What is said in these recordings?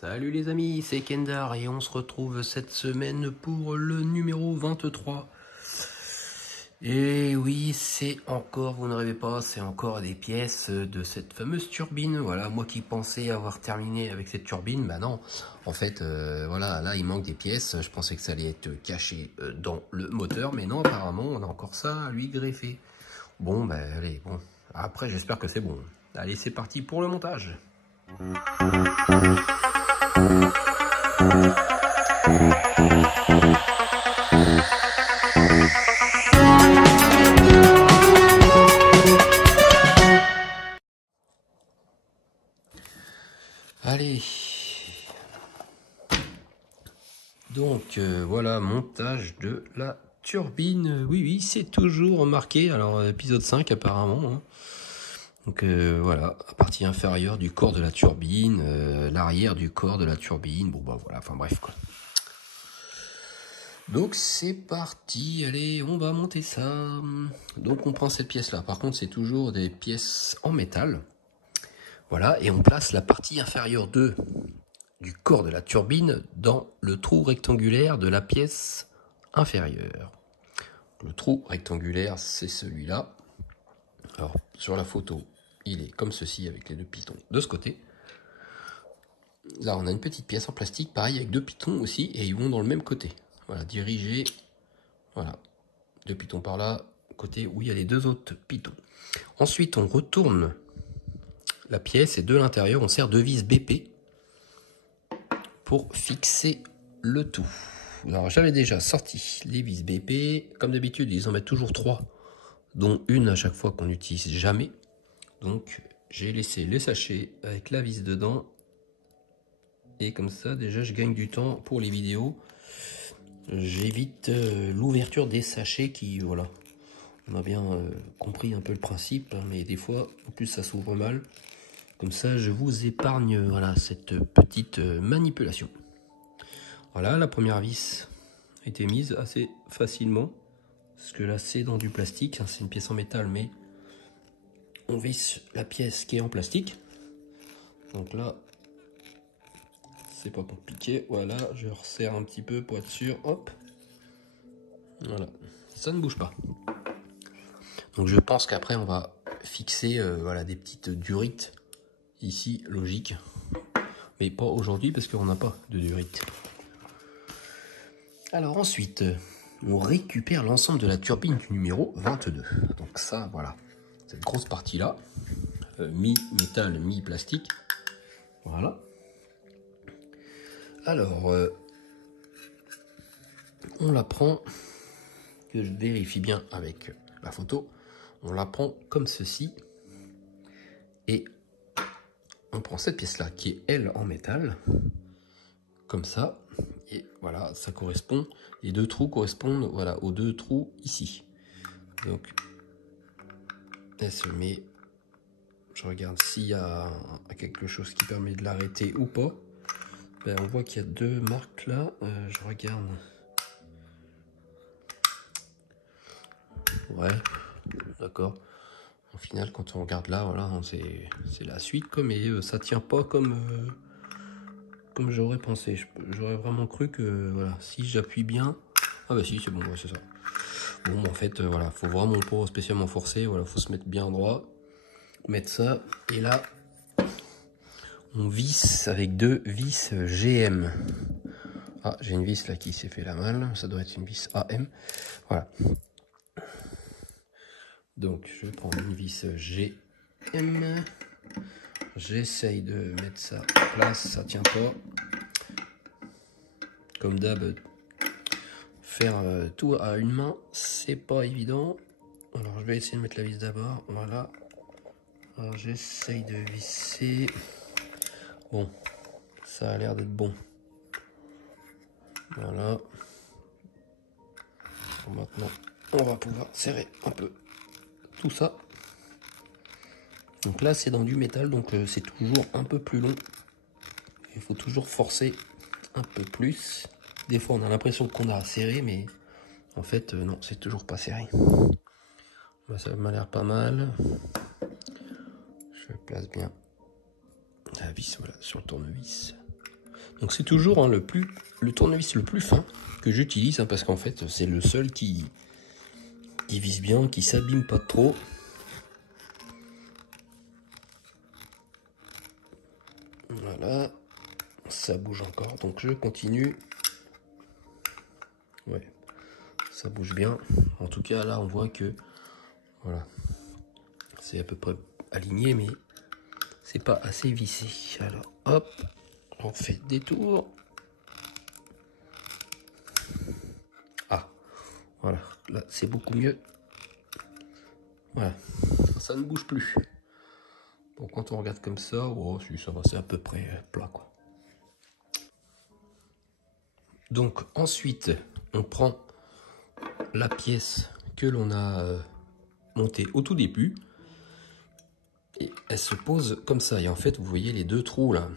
Salut les amis, c'est Kendar et on se retrouve cette semaine pour le numéro 23. Et oui, c'est encore, vous ne rêvez pas, c'est encore des pièces de cette fameuse turbine. Voilà, moi qui pensais avoir terminé avec cette turbine, bah non. En fait, voilà, là il manque des pièces. Je pensais que ça allait être caché dans le moteur, mais non, apparemment on a encore ça à lui greffer. Bon, bah allez, bon. Après, j'espère que c'est bon. Allez, c'est parti pour le montage. Allez, donc voilà, montage de la turbine. Oui, c'est toujours marqué, alors épisode 5 apparemment, hein. Donc voilà, la partie inférieure du corps de la turbine, l'arrière du corps de la turbine, bon bah voilà, enfin bref quoi. Donc c'est parti, allez, on va monter ça. Donc on prend cette pièce là, par contre c'est toujours des pièces en métal. Voilà, et on place la partie inférieure du corps de la turbine dans le trou rectangulaire de la pièce inférieure. Le trou rectangulaire, c'est celui-là. Alors, sur la photo, il est comme ceci avec les deux pitons de ce côté. Là, on a une petite pièce en plastique, pareil, avec deux pitons aussi, et ils vont dans le même côté. Voilà, dirigés. Voilà, deux pitons par là, côté où il y a les deux autres pitons. Ensuite, on retourne la pièce et de l'intérieur, on sert deux vis BP pour fixer le tout. Alors j'avais déjà sorti les vis BP, comme d'habitude ils en mettent toujours 3, dont une à chaque fois qu'on n'utilise jamais. Donc j'ai laissé les sachets avec la vis dedans, et comme ça déjà je gagne du temps pour les vidéos. J'évite l'ouverture des sachets qui, voilà, on a bien compris un peu le principe, hein, mais des fois en plus ça s'ouvre mal. Comme ça je vous épargne voilà, cette petite manipulation. Voilà, la première vis a été mise assez facilement, parce que là c'est dans du plastique, hein, c'est une pièce en métal, mais on visse la pièce qui est en plastique. Donc là, c'est pas compliqué, voilà, je resserre un petit peu pour être sûr, hop, voilà, ça ne bouge pas. Donc je pense qu'après on va fixer voilà, des petites durites, ici, logique, mais pas aujourd'hui parce qu'on n'a pas de durites. Alors ensuite, on récupère l'ensemble de la turbine du numéro 22. Donc ça, voilà, cette grosse partie-là, mi-métal, mi-plastique. Voilà. Alors, on la prend, que je vérifie bien avec la photo, on la prend comme ceci. Et on prend cette pièce-là, qui est, elle, en métal, comme ça. Et voilà, ça correspond, les deux trous correspondent voilà, aux deux trous ici. Donc, elle se met, je regarde s'il y a quelque chose qui permet de l'arrêter ou pas. Ben, on voit qu'il y a deux marques là, je regarde. Ouais, d'accord. Au final, quand on regarde là, voilà, c'est la suite, quoi, mais ça tient pas comme j'aurais pensé. J'aurais vraiment cru que, voilà, si j'appuie bien... Ah bah si, c'est bon, ouais, c'est ça. Bon, en fait, voilà, faut vraiment pas spécialement forcer, voilà, faut se mettre bien droit, mettre ça, et là, on visse avec deux vis GM. Ah, j'ai une vis là qui s'est fait la malle, ça doit être une vis AM, voilà. Donc, je vais prendre une vis GM, j'essaye de mettre ça en place, ça tient pas. Comme d'hab, faire tout à une main, c'est pas évident. Alors, je vais essayer de mettre la vis d'abord, voilà. Alors, j'essaye de visser. Bon, ça a l'air d'être bon. Voilà. Bon, maintenant, on va pouvoir serrer un peu tout ça. Donc là, c'est dans du métal, donc c'est toujours un peu plus long. Il faut toujours forcer un peu plus. Des fois, on a l'impression qu'on a serré, mais en fait, non, c'est toujours pas serré. Bah, ça m'a l'air pas mal. Je place bien la vis, voilà, sur le tournevis. Donc c'est toujours hein, le tournevis le plus fin que j'utilise, hein, parce qu'en fait c'est le seul qui vise bien, qui s'abîme pas trop. Voilà, ça bouge encore, donc je continue. Ouais, ça bouge bien. En tout cas là on voit que voilà, c'est à peu près aligné, mais c'est pas assez vissé. Alors hop, on fait des tours. Ah, voilà, là c'est beaucoup mieux. Voilà, ça ne bouge plus. Bon, quand on regarde comme ça, oh, ça va, c'est à peu près plat, quoi. Donc ensuite, on prend la pièce que l'on a montée au tout début et elle se pose comme ça. Et en fait, vous voyez les deux trous là,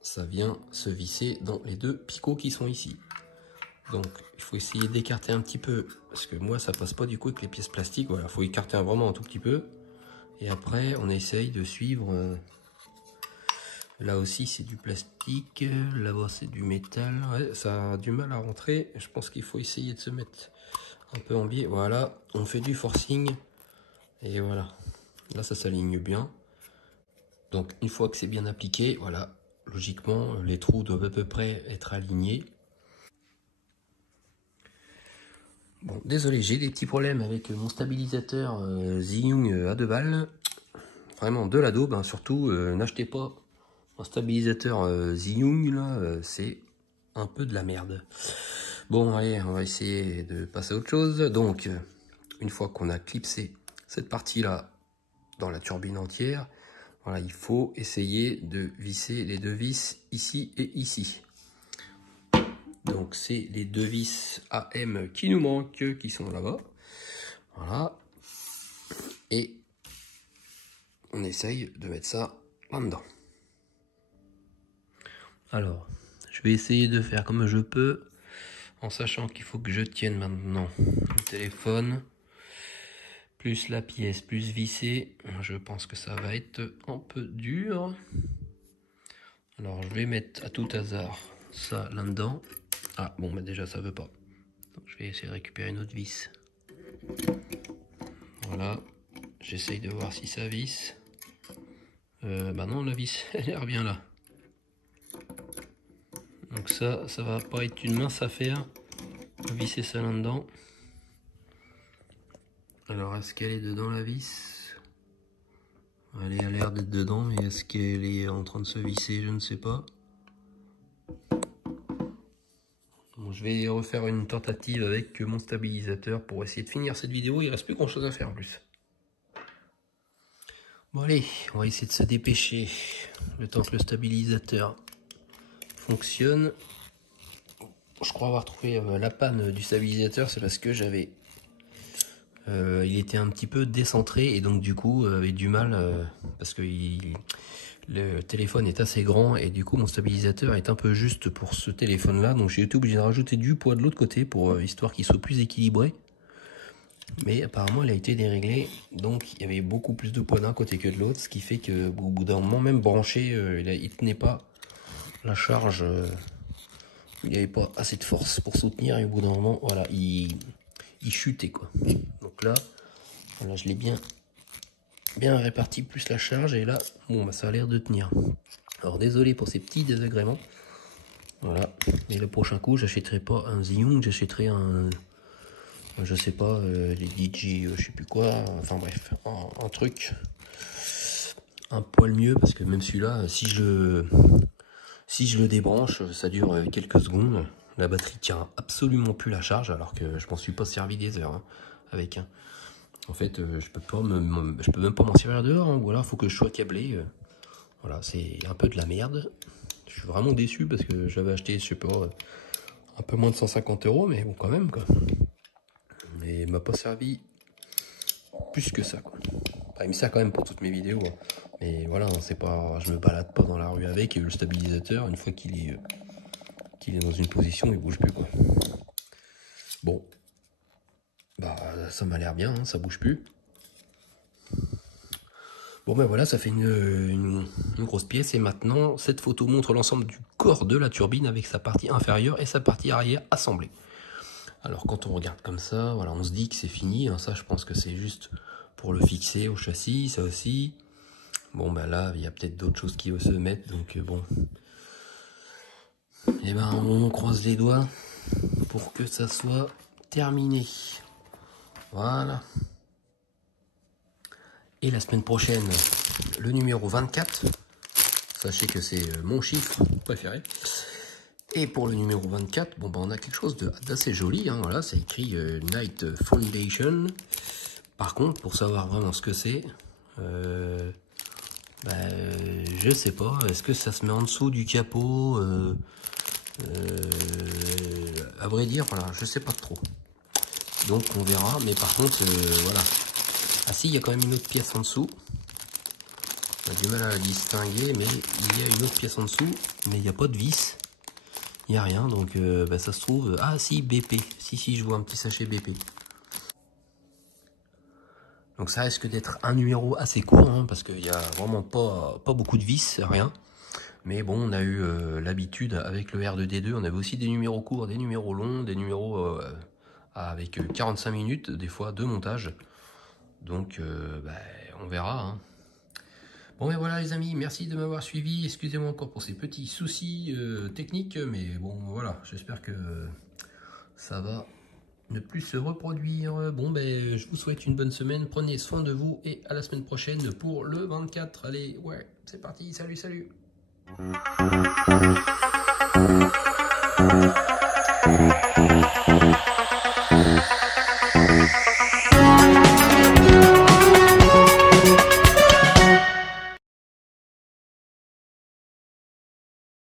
ça vient se visser dans les deux picots qui sont ici. Donc il faut essayer d'écarter un petit peu parce que moi ça passe pas du coup avec les pièces plastiques. Voilà, il faut écarter vraiment un tout petit peu et après on essaye de suivre. Là aussi c'est du plastique, là-bas c'est du métal, ouais, ça a du mal à rentrer. Je pense qu'il faut essayer de se mettre un peu en biais. Voilà, on fait du forcing et voilà, là ça s'aligne bien. Donc une fois que c'est bien appliqué, voilà, logiquement les trous doivent à peu près être alignés. Bon, désolé, j'ai des petits problèmes avec mon stabilisateur Zhiyun à 2 balles. Vraiment de la daube, hein. Surtout n'achetez pas un stabilisateur Zhiyun là, c'est un peu de la merde. Bon allez, on va essayer de passer à autre chose. Donc une fois qu'on a clipsé cette partie là dans la turbine entière, voilà, il faut essayer de visser les deux vis ici et ici. Donc c'est les deux vis AM qui nous manquent, qui sont là-bas. Voilà. Et on essaye de mettre ça là-dedans. Alors, je vais essayer de faire comme je peux, en sachant qu'il faut que je tienne maintenant le téléphone, plus la pièce, plus vissée. Je pense que ça va être un peu dur. Alors, je vais mettre à tout hasard ça là-dedans. Ah, bon, mais déjà, ça veut pas. Donc, je vais essayer de récupérer une autre vis. Voilà. J'essaye de voir si ça visse. Bah non, la vis, elle est bien là. Donc ça va pas être une mince affaire. On va visser ça là-dedans. Alors, est-ce qu'elle est dedans la vis? Elle a l'air d'être dedans, mais est-ce qu'elle est en train de se visser? Je ne sais pas. Bon, je vais refaire une tentative avec mon stabilisateur pour essayer de finir cette vidéo. Il ne reste plus grand chose à faire en plus. Bon allez, on va essayer de se dépêcher. Le temps que le stabilisateur fonctionne. Je crois avoir trouvé la panne du stabilisateur, c'est parce que j'avais... il était un petit peu décentré et donc du coup avait du mal parce que le téléphone est assez grand et du coup mon stabilisateur est un peu juste pour ce téléphone là, donc j'ai été obligé de rajouter du poids de l'autre côté pour histoire qu'il soit plus équilibré, mais apparemment il a été déréglé, donc il y avait beaucoup plus de poids d'un côté que de l'autre, ce qui fait que au bout d'un moment, même branché, il tenait pas la charge, il n'y avait pas assez de force pour soutenir et au bout d'un moment voilà, il chutait quoi. Donc là voilà, je l'ai bien réparti plus la charge et là bon bah ça a l'air de tenir. Alors désolé pour ces petits désagréments. Voilà, et le prochain coup j'achèterai pas un Zhiyun, j'achèterai un je sais pas les DJ je sais plus quoi, enfin bref un truc un poil mieux, parce que même celui-là si je le débranche ça dure quelques secondes, la batterie tient absolument plus la charge alors que je m'en suis pas servi des heures hein, avec un. En fait, je peux même pas m'en servir dehors, hein, ou alors il faut que je sois câblé. Voilà, c'est un peu de la merde. Je suis vraiment déçu parce que j'avais acheté, je sais pas, un peu moins de 150 €, mais bon, quand même, quoi. Mais il m'a pas servi plus que ça, quoi. Enfin, il me sert quand même pour toutes mes vidéos, hein. Mais voilà, c'est pas, je me balade pas dans la rue avec, et le stabilisateur, une fois qu'il est dans une position, il bouge plus, quoi. Bon, bah ça m'a l'air bien, hein, ça bouge plus. Bon ben voilà, ça fait une grosse pièce. Et maintenant, cette photo montre l'ensemble du corps de la turbine avec sa partie inférieure et sa partie arrière assemblée. Alors quand on regarde comme ça, voilà, on se dit que c'est fini. Hein, ça, je pense que c'est juste pour le fixer au châssis, ça aussi. Bon ben là, il y a peut-être d'autres choses qui vont se mettre, donc bon. Et ben on croise les doigts pour que ça soit terminé. Voilà. Et la semaine prochaine, le numéro 24. Sachez que c'est mon chiffre préféré. Et pour le numéro 24, bon, ben, on a quelque chose d'assez joli. Hein, voilà, c'est écrit Night Foundation. Par contre, pour savoir vraiment ce que c'est, je sais pas. Est-ce que ça se met en dessous du capot à vrai dire, voilà, je sais pas trop. Donc on verra. Mais par contre, voilà. Ah si, il y a quand même une autre pièce en dessous. On a du mal à la distinguer, mais il y a une autre pièce en dessous. Mais il n'y a pas de vis. Il n'y a rien, donc ça se trouve... Ah si, BP. Si, je vois un petit sachet BP. Donc ça risque d'être un numéro assez court, hein, parce qu'il n'y a vraiment pas beaucoup de vis, rien. Mais bon, on a eu l'habitude avec le R2D2, on avait aussi des numéros courts, des numéros longs, des numéros avec 45 minutes, des fois de montage. Donc on verra. Hein. Bon et voilà les amis, merci de m'avoir suivi, excusez-moi encore pour ces petits soucis techniques, mais bon voilà, j'espère que ça va ne plus se reproduire. Bon je vous souhaite une bonne semaine, prenez soin de vous et à la semaine prochaine pour le 24. Allez, ouais, c'est parti, salut, salut.